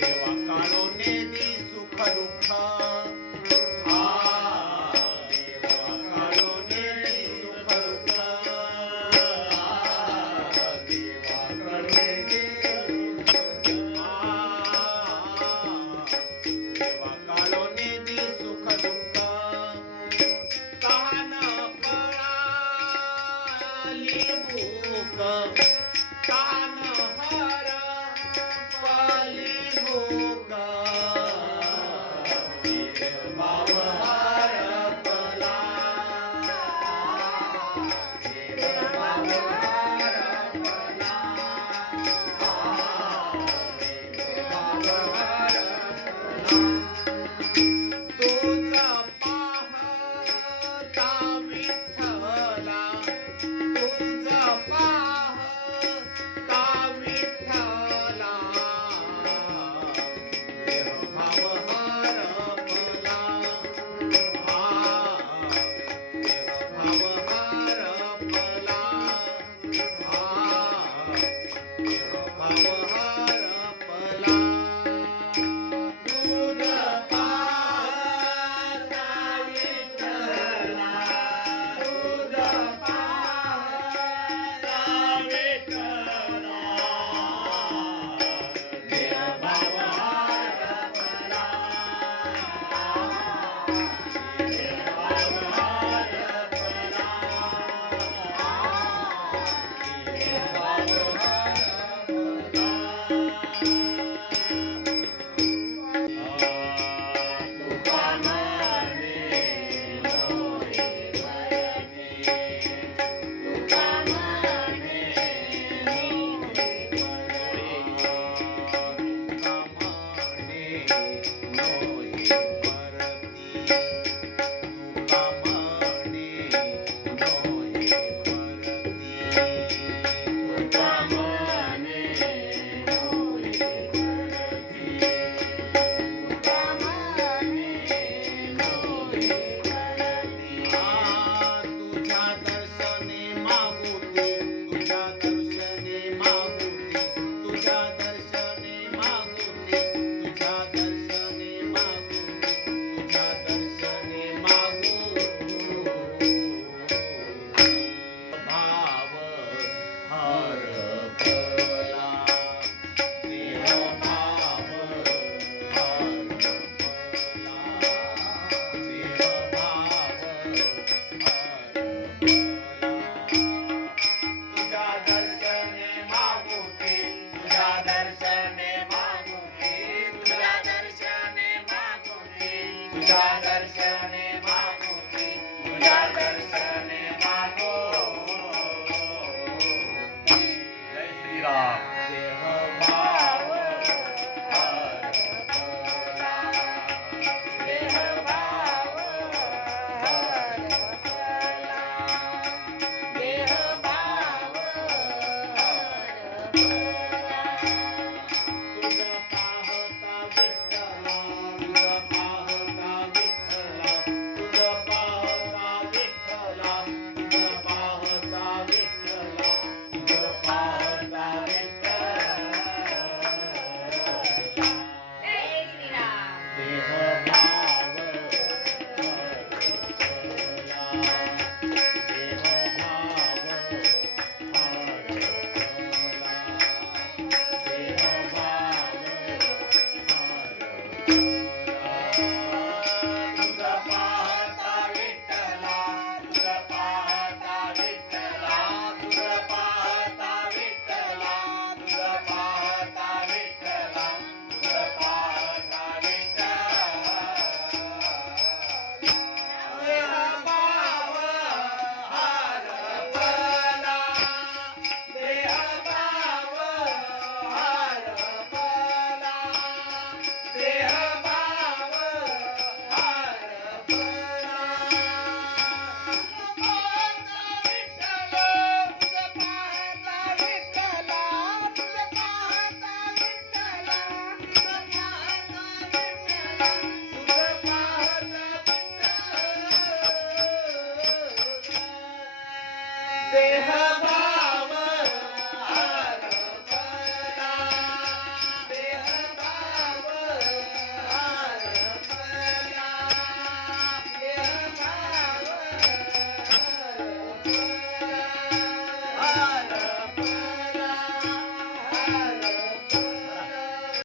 देवा काळोने दी सुख दुःख देवा काळोने दी सुख दुःख देवा काळोने दी देवा काळोने दी सुख दुःख तहान पळाली भूक तहान हर पाली भूक भाव हरपला भाव हरपला भाव हरपला तुझा पाहता विठ्ठला तुझा पाहता विठ्ठला देवभाव हरपला देवभाव हरपला देवभाव हरपला दूध पाहता विठ्ठला दूध पाहता विठ्ठला देवभाव हरपला देवभाव हरपला देवभाव तुझ्या दर्शने मागुते तुझ्या दर्शने मागुते तुझ्या दर्शने मागुते तुझ्या दर्शने मागुते तुझ्या दर्शने मागू भाव हरपला देह भाव हरपला देह भाव तुझ्या दर्शने मागुते तुझ्या दर्शने मागुते तुझ्या दर्शने मागुते तुझ्या दर्शने मागुते तुझ्या दर्शने मागो जय श्रीराम देह भाव हरपला देह भाव हरपला देह भाव हरपला तुझं पाहता विठ्ठला तुझं पाहता विठ्ठला तुझं पाहता विठ्ठला तुझं पाहता विठ्ठला तुझं पाहता विठ्ठला देह भाव हरपला देह भाव हरपला देह भाव हरपला तुझं पाहता विठ्ठला तुझं पाहता विठ्ठला तुझं पाहता विठ्ठला तुझं पाहता विठ्ठला तुझं पाहता विठ्ठला देह भाव हरपला देह भाव हरपला देह भाव हरपला